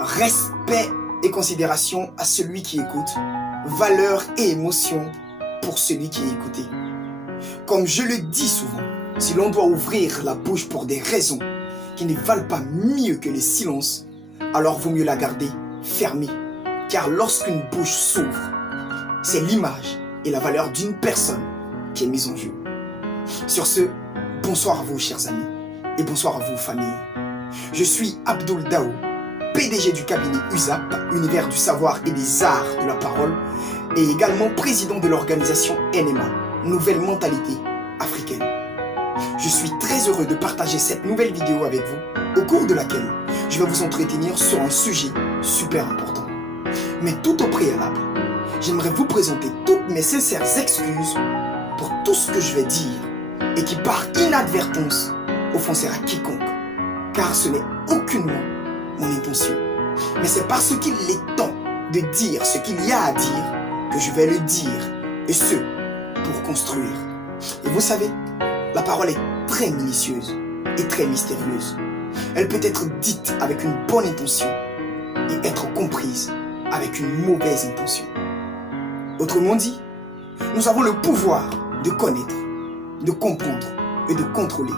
Respect et considération à celui qui écoute. Valeur et émotion pour celui qui est écouté. Comme je le dis souvent, si l'on doit ouvrir la bouche pour des raisons qui ne valent pas mieux que les silences, alors vaut mieux la garder fermée. Car lorsqu'une bouche s'ouvre, c'est l'image et la valeur d'une personne qui est mise en jeu. Sur ce, bonsoir à vous chers amis et bonsoir à vous famille. Je suis Abdoul Dao, PDG du cabinet USAP, Univers du savoir et des arts de la parole, et également président de l'organisation NMA, Nouvelle Mentalité Africaine. Je suis très heureux de partager cette nouvelle vidéo avec vous, au cours de laquelle je vais vous entretenir sur un sujet super important. Mais tout au préalable, j'aimerais vous présenter toutes mes sincères excuses pour tout ce que je vais dire et qui par inadvertance offensera quiconque, car ce n'est aucunement mon intention. Mais c'est parce qu'il est temps de dire ce qu'il y a à dire que je vais le dire, et ce, pour construire. Et vous savez, la parole est très minutieuse et très mystérieuse. Elle peut être dite avec une bonne intention et être comprise avec une mauvaise intention. Autrement dit, nous avons le pouvoir de connaître, de comprendre et de contrôler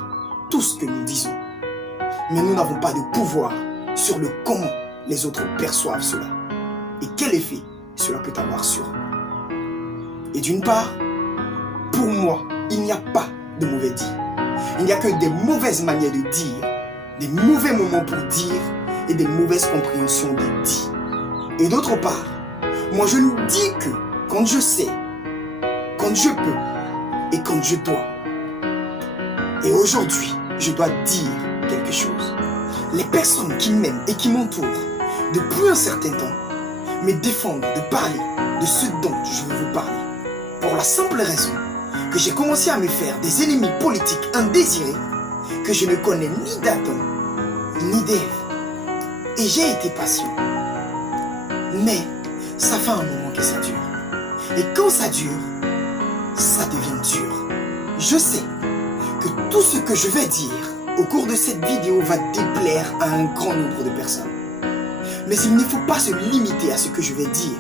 tout ce que nous disons. Mais nous n'avons pas de pouvoir sur le comment les autres perçoivent cela et quel effet cela peut avoir sur eux. Et d'une part, pour moi, il n'y a pas de mauvais dit. Il n'y a que des mauvaises manières de dire, des mauvais moments pour dire et des mauvaises compréhensions des dits. Et d'autre part, moi je ne dis que quand je sais, quand je peux et quand je dois. Et aujourd'hui, je dois dire quelque chose. Les personnes qui m'aiment et qui m'entourent depuis un certain temps me défendent de parler de ce dont je veux vous parler. Pour la simple raison que j'ai commencé à me faire des ennemis politiques indésirés que je ne connais ni d'Adam ni d'Ève. Et j'ai été patient. Mais ça fait un moment que ça dure. Et quand ça dure, ça devient dur. Je sais que tout ce que je vais dire au cours de cette vidéo va déplaire à un grand nombre de personnes. Mais il ne faut pas se limiter à ce que je vais dire.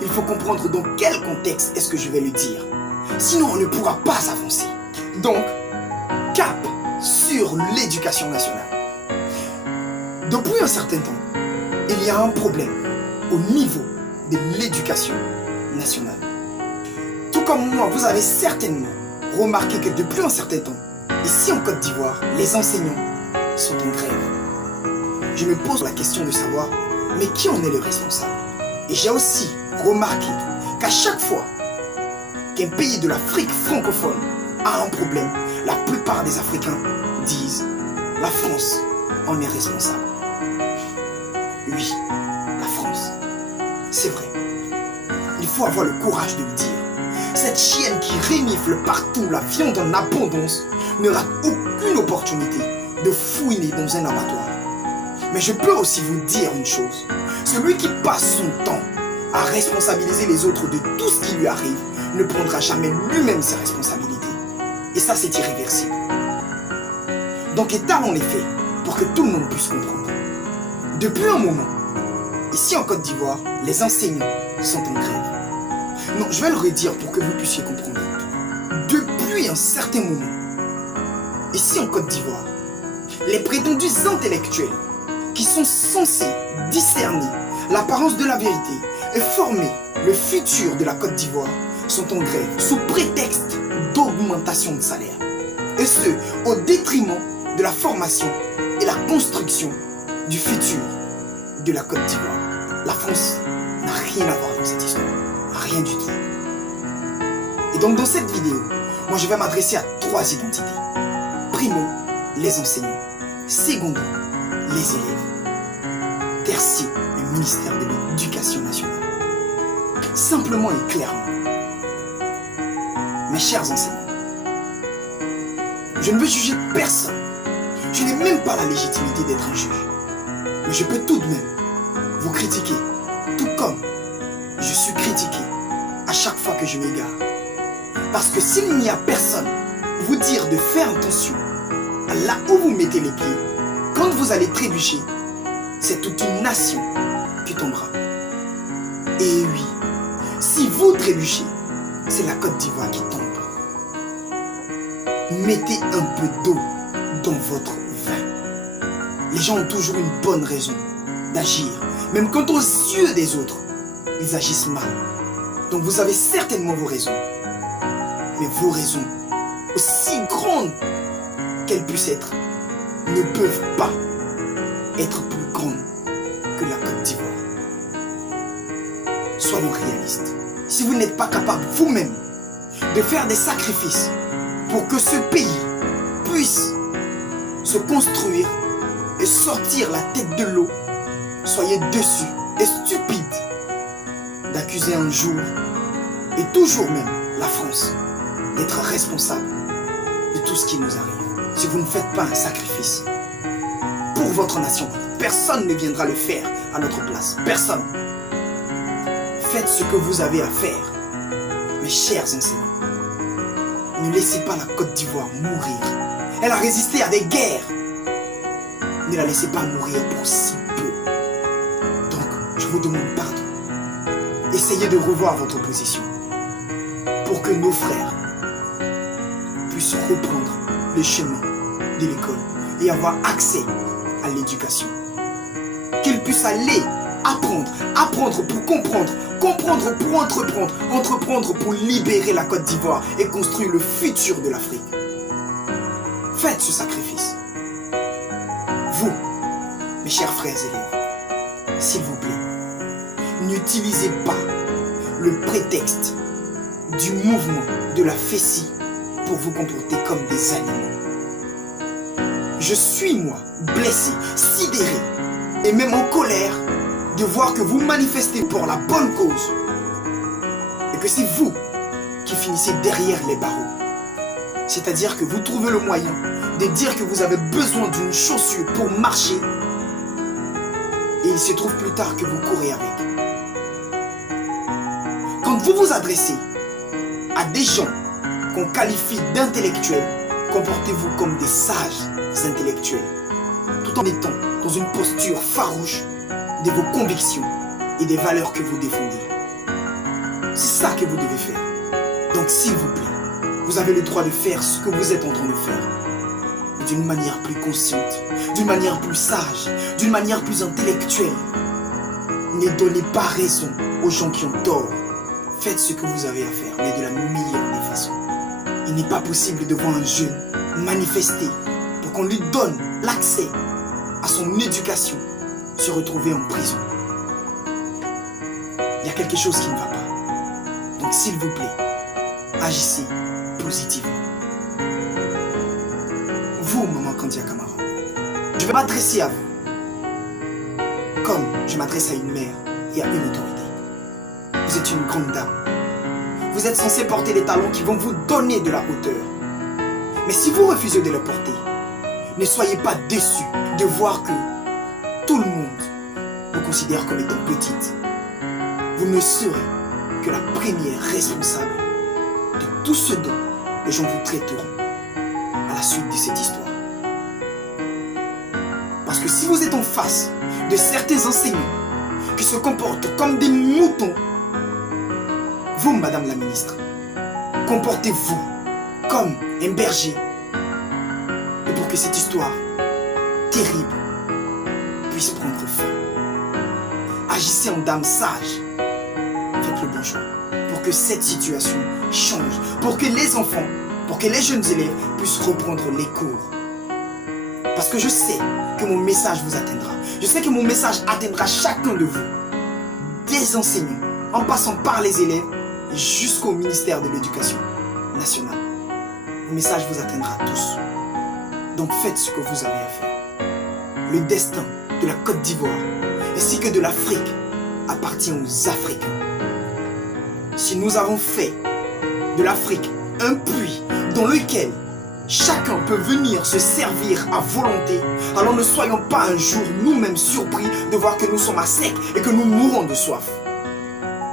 Il faut comprendre dans quel contexte est-ce que je vais le dire. Sinon, on ne pourra pas avancer. Donc, cap sur l'éducation nationale. Depuis un certain temps, il y a un problème au niveau de l'éducation nationale. Tout comme moi, vous avez certainement remarqué que depuis un certain temps, ici en Côte d'Ivoire, les enseignants sont en grève. Je me pose la question de savoir, mais qui en est le responsable? Et j'ai aussi remarqué qu'à chaque fois qu'un pays de l'Afrique francophone a un problème, la plupart des Africains disent « la France en est responsable ». Oui, la France, c'est vrai. Il faut avoir le courage de le dire. Cette chienne qui renifle partout la viande en abondance ne rate aucune opportunité de fouiner dans un abattoir. Mais je peux aussi vous dire une chose. Celui qui passe son temps à responsabiliser les autres de tout ce qui lui arrive ne prendra jamais lui-même ses responsabilités. Et ça, c'est irréversible. Donc étalons les faits pour que tout le monde puisse comprendre. Depuis un moment, ici en Côte d'Ivoire, les enseignants sont en grève. Non, je vais le redire pour que vous puissiez comprendre. Depuis un certain moment, ici en Côte d'Ivoire, les prétendus intellectuels qui sont censés discerner l'apparence de la vérité et former le futur de la Côte d'Ivoire sont en grève sous prétexte d'augmentation de salaire. Et ce, au détriment de la formation et la construction du futur de la Côte d'Ivoire. La France n'a rien à voir dans cette histoire. Rien du tout. Et donc dans cette vidéo, moi je vais m'adresser à 3 identités. Primo, les enseignants. Secondo, les élèves. Tertiaire, le ministère de l'Éducation nationale. Simplement et clairement. Mes chers enseignants, je ne veux juger personne. Je n'ai même pas la légitimité d'être un juge. Mais je peux tout de même vous critiquer, tout comme je suis critiqué à chaque fois que je m'égare. Parce que s'il n'y a personne vous dire de faire attention à là où vous mettez les pieds, quand vous allez trébucher, c'est toute une nation qui tombera. Et oui, si vous trébuchez, c'est la Côte d'Ivoire qui tombe. Mettez un peu d'eau dans votre vin. Les gens ont toujours une bonne raison d'agir, même quand aux yeux des autres, ils agissent mal. Donc vous avez certainement vos raisons. Mais vos raisons, aussi grandes qu'elles puissent être, ne peuvent pas être plus grandes que la Côte d'Ivoire. Soyons réalistes. Si vous n'êtes pas capable vous-même de faire des sacrifices pour que ce pays puisse se construire et sortir la tête de l'eau, soyez dessus et stupide d'accuser un jour et toujours même la France d'être responsable de tout ce qui nous arrive. Si vous ne faites pas un sacrifice pour votre nation, personne ne viendra le faire à notre place. Personne. Faites ce que vous avez à faire, mes chers enseignants. Ne laissez pas la Côte d'Ivoire mourir. Elle a résisté à des guerres. Ne la laissez pas mourir pour si peu. Donc, je vous demande pardon. Essayez de revoir votre position pour que nos frères puissent reprendre le chemin de l'école et avoir accès à l'éducation. Qu'ils puissent aller apprendre pour comprendre, comprendre pour entreprendre, entreprendre pour libérer la Côte d'Ivoire et construire le futur de l'Afrique. Faites ce sacrifice. Vous, mes chers frères et élèves, s'il vous plaît, n'utilisez pas le prétexte du mouvement de la fessie pour vous comporter comme des animaux. Je suis, moi, blessé, sidéré et même en colère de voir que vous manifestez pour la bonne cause et que c'est vous qui finissez derrière les barreaux. C'est-à-dire que vous trouvez le moyen de dire que vous avez besoin d'une chaussure pour marcher et il se trouve plus tard que vous courez avec. Quand vous vous adressez à des gens qu'on qualifie d'intellectuels, comportez-vous comme des sages intellectuels, tout en étant dans une posture farouche de vos convictions et des valeurs que vous défendez. C'est ça que vous devez faire. Donc s'il vous plaît, vous avez le droit de faire ce que vous êtes en train de faire, mais d'une manière plus consciente, d'une manière plus sage, d'une manière plus intellectuelle. Ne donnez pas raison aux gens qui ont tort. Faites ce que vous avez à faire, mais de la meilleure des façons. Il n'est pas possible de voir un jeune manifester pour qu'on lui donne l'accès à son éducation, se retrouver en prison. Il y a quelque chose qui ne va pas. Donc s'il vous plaît, agissez positivement. Vous, maman Kandia Camara, je vais m'adresser à vous comme je m'adresse à une mère et à une autorité. Vous êtes une grande dame. Vous êtes censé porter des talons qui vont vous donner de la hauteur. Mais si vous refusez de les porter, ne soyez pas déçus de voir que tout le monde vous considère comme étant petite. Vous ne serez que la première responsable de tout ce dont les gens vous traiteront à la suite de cette histoire. Parce que si vous êtes en face de certains enseignants qui se comportent comme des moutons, vous, Madame la Ministre, comportez-vous comme un berger. Et pour que cette histoire terrible puisse prendre fin, agissez en dame sage. Faites le bon choix pour que cette situation change, pour que les enfants, pour que les jeunes élèves puissent reprendre les cours. Parce que je sais que mon message vous atteindra. Je sais que mon message atteindra chacun de vous, des enseignants, en passant par les élèves jusqu'au ministère de l'Éducation nationale. Mon message vous atteindra tous. Donc faites ce que vous avez à faire. Le destin de la Côte d'Ivoire ainsi que de l'Afrique appartient aux Africains. Si nous avons fait de l'Afrique un puits dans lequel chacun peut venir se servir à volonté, alors ne soyons pas un jour nous-mêmes surpris de voir que nous sommes à sec et que nous mourons de soif.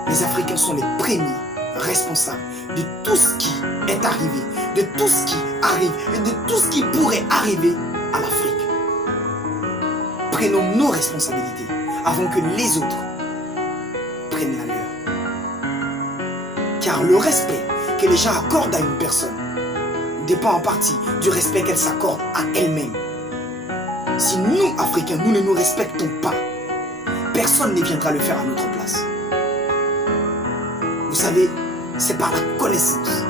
Les Africains sont les premiers responsables de tout ce qui est arrivé, de tout ce qui arrive et de tout ce qui pourrait arriver à l'Afrique. prenons nos responsabilités avant que les autres prennent la leur. Car le respect que les gens accordent à une personne dépend en partie du respect qu'elle s'accorde à elle-même. Si nous, Africains, nous ne nous respectons pas, personne ne viendra le faire à notre place. Vous savez, c'est par la connaissance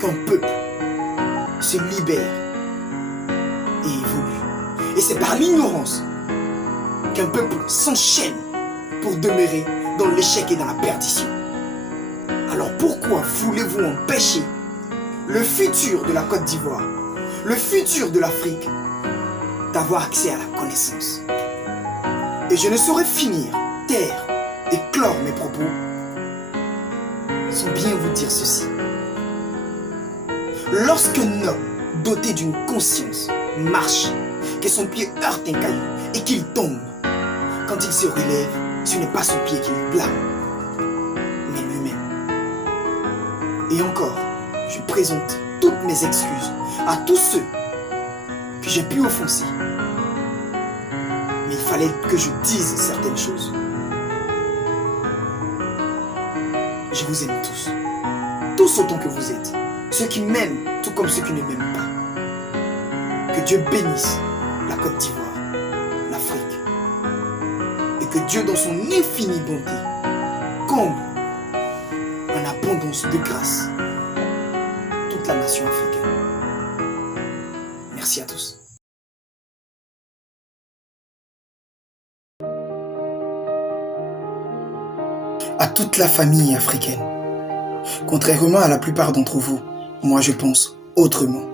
qu'un peuple se libère et évolue. Et c'est par l'ignorance qu'un peuple s'enchaîne pour demeurer dans l'échec et dans la perdition. Alors pourquoi voulez-vous empêcher le futur de la Côte d'Ivoire, le futur de l'Afrique, d'avoir accès à la connaissance? Et je ne saurais finir, taire et clore mes propos sans bien vous dire ceci. Lorsqu'un homme doté d'une conscience marche, que son pied heurte un caillou et qu'il tombe, quand il se relève, ce n'est pas son pied qu'il blâme, mais lui-même. Et encore, je présente toutes mes excuses à tous ceux que j'ai pu offenser. Mais il fallait que je dise certaines choses. Je vous aime tous. Tous autant que vous êtes. Ceux qui m'aiment, tout comme ceux qui ne m'aiment pas. Que Dieu bénisse la Côte d'Ivoire, l'Afrique. Et que Dieu, dans son infinie bonté, comble en abondance de grâce toute la nation africaine. Merci à tous. À toute la famille africaine. Contrairement à la plupart d'entre vous, moi je pense autrement.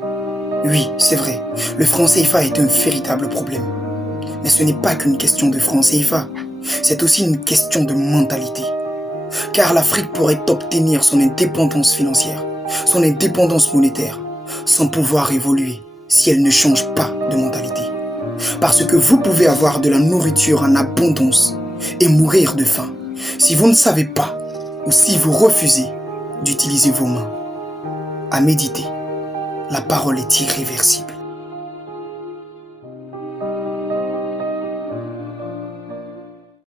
Oui, c'est vrai, le franc CFA est un véritable problème. Mais ce n'est pas qu'une question de franc CFA, c'est aussi une question de mentalité. Car l'Afrique pourrait obtenir son indépendance financière, son indépendance monétaire, sans pouvoir évoluer si elle ne change pas de mentalité. Parce que vous pouvez avoir de la nourriture en abondance et mourir de faim si vous ne savez pas ou si vous refusez d'utiliser vos mains. À méditer, la parole est irréversible.